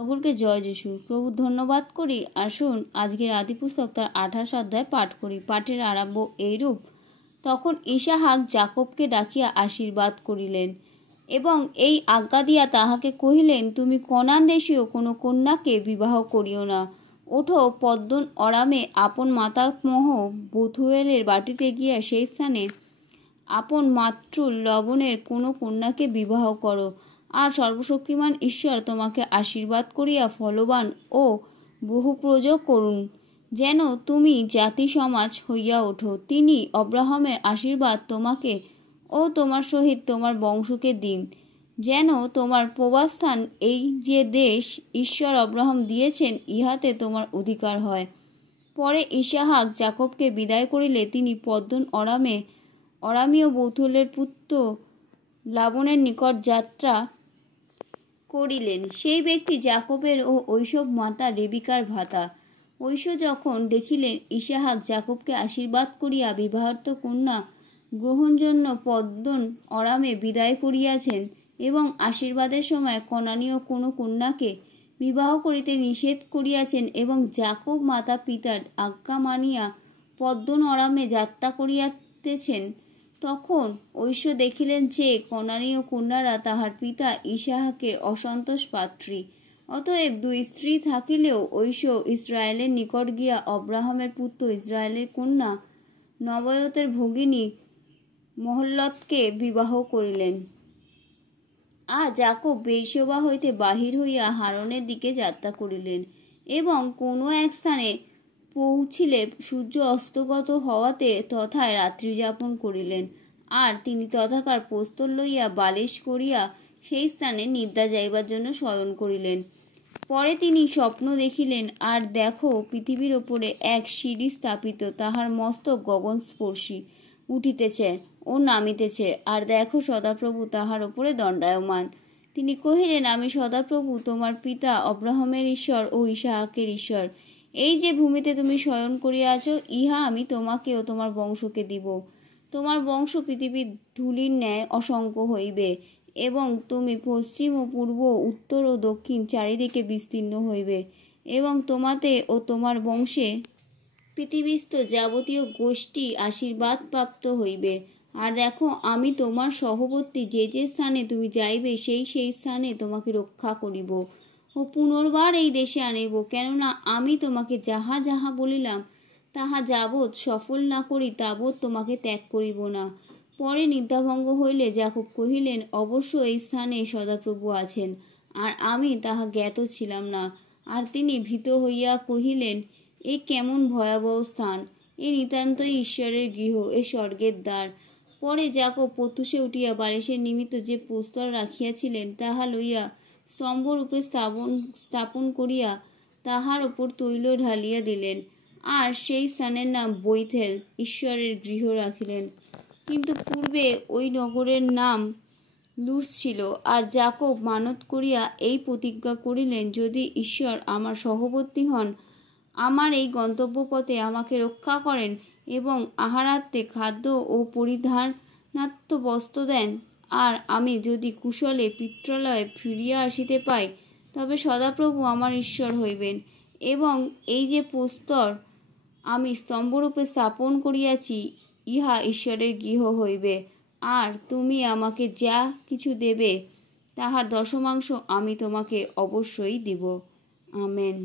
সকলকে জয় যিশু। প্রভু ধন্যবাদ করি। আসুন আজকের আদিপুস্তক তার 28 অধ্যায় পাঠ করি। পাঠের আরম্ভ এইরূপ। তখন ইসাহাক যাকবকে ডাকিয়া আশীর্বাদ করিলেন এবং এই আজ্ঞা দিয়া তাহাকে কহিলেন, তুমি কনান দেশীয় কোনো কন্যাকে বিবাহ করিও না। ওঠো, পদ্দন অরামে আপন মাতামহ বথুয়েলের বাটিতে গিয়া সেই স্থানে আপন মাতৃ লবণের কোনো কন্যাকে বিবাহ করো, আর সর্বশক্তিমান ঈশ্বর তোমাকে আশীর্বাদ করিয়া ফলবান ও বহুপ্রজ করুন, যেন তুমি জাতি সমাজ হইয়া ওঠো। তিনি অব্রাহামের আশীর্বাদ তোমাকে ও তোমার সহিত তোমার বংশকে দিন, যেন তোমার প্রবাসস্থান এই যে দেশ ঈশ্বর অব্রাহাম দিয়েছেন ইহাতে তোমার অধিকার হয়। পরে ইসাহাক যাকবকে বিদায় করিলে তিনি পদ্দন অরামীয় বথুয়েলের পুত্র লাবনের নিকট যাত্রা করিলেন। সেই ব্যক্তি যাকবের ও ঐশব মাতা রেবিকার ভ্রাতা। ঐশব যখন দেখিলেন ইসাহাক যাকবকে আশীর্বাদ করিয়া বিবাহার্থ কন্যা গ্রহণ জন্য পদ্দন অরামে বিদায় করিয়াছেন এবং আশীর্বাদের সময় কনানীয় কোনো কন্যাকে বিবাহ করিতে নিষেধ করিয়াছেন এবং যাকব মাতা পিতার আজ্ঞা মানিয়া পদ্দন অরামে যাত্রা করিয়াতেছেন, তখন ঐশব দেখিলেন যে কনানীয় কন্যারা তাহার পিতা ইসাহাকের অসন্তোষ পাত্রী। অতএব দুই স্ত্রী থাকিলেও ঐশব ইসরায়েলের নিকট গিয়া অব্রাহামের পুত্র ইসরায়েলের কন্যা নবায়তের ভগিনী মহল্লতকে বিবাহ করিলেন। আর যাকব বের্শেবা হইতে বাহির হইয়া হারানের দিকে যাত্রা করিলেন এবং কোনো এক স্থানে পৌঁছিলে সূর্য অস্তগত হওয়াতে তথায় রাত্রি যাপন করিলেন। আর তিনি তথাকার প্রস্তর লইয়া বালিশ করিয়া সেই স্থানে নিদ্রা যাইবার জন্য শয়ন করিলেন। পরে তিনি স্বপ্ন দেখিলেন, আর দেখো, পৃথিবীর ওপরে এক সিঁড়ি স্থাপিত, তাহার মস্তক গগনস্পর্শী উঠিতেছে ও নামিতেছে। আর দেখো, সদাপ্রভু তাহার উপরে দণ্ডায়মান। তিনি কহিলেন, আমি সদাপ্রভু তোমার পিতা অব্রাহামের ঈশ্বর ও ইসাহাকের ঈশ্বর। এই যে ভূমিতে তুমি শয়ন করিয়াছ, ইহা আমি তোমাকে ও তোমার বংশকে দিব। তোমার বংশ পৃথিবীর ধূলির ন্যায় অসংখ্য হইবে এবং তুমি পশ্চিম ও পূর্ব, উত্তর ও দক্ষিণ চারিদিকে বিস্তীর্ণ হইবে এবং তোমাতে ও তোমার বংশে পৃথিবীস্থ যাবতীয় গোষ্ঠী আশীর্বাদ প্রাপ্ত হইবে। আর দেখো, আমি তোমার সহবর্তী যে যে স্থানে তুমি যাইবে সেই সেই স্থানে তোমাকে রক্ষা করিব ও পুনর্বার এই দেশে আনিব, কেননা আমি তোমাকে যাহা যাহা বলিলাম তাহা যাবৎ সফল না করি তাবৎ তোমাকে ত্যাগ করিব না। পরে নিদ্রাভঙ্গ হইলে যাকব কহিলেন, অবশ্য এই স্থানে সদাপ্রভু আছেন, আর আমি তাহা জ্ঞাত ছিলাম না। আর তিনি ভীত হইয়া কহিলেন, এ কেমন ভয়াবহ স্থান! এ নিতান্তই ঈশ্বরের গৃহ, এ স্বর্গের দ্বার। পরে যাকব প্রত্যুষে উঠিয়া বালিশের নিমিত্ত যে প্রস্তর রাখিয়াছিলেন তাহা লইয়া স্তম্ভরূপে স্থাপন করিয়া তাহার ওপর তৈল ঢালিয়া দিলেন, আর সেই স্থানের নাম বৈথেল, ঈশ্বরের গৃহ রাখিলেন। কিন্তু পূর্বে ওই নগরের নাম লুজ ছিল। আর যাকব মানত করিয়া এই প্রতিজ্ঞা করিলেন, যদি ঈশ্বর আমার সহবর্তী হন, আমার এই গন্তব্যপথে আমাকে রক্ষা করেন এবং আহারার্থে খাদ্য ও পরিধানার্থ বস্ত্র দেন, আর আমি যদি কুশলে পিত্রালয়ে ফিরিয়া আসিতে পাই, তবে সদাপ্রভু আমার ঈশ্বর হইবেন এবং এই যে প্রস্তর আমি স্তম্ভরূপে স্থাপন করিয়াছি ইহা ঈশ্বরের গৃহ হইবে। আর তুমি আমাকে যা কিছু দেবে তাহার দশমাংশ আমি তোমাকে অবশ্যই দিব। আমেন।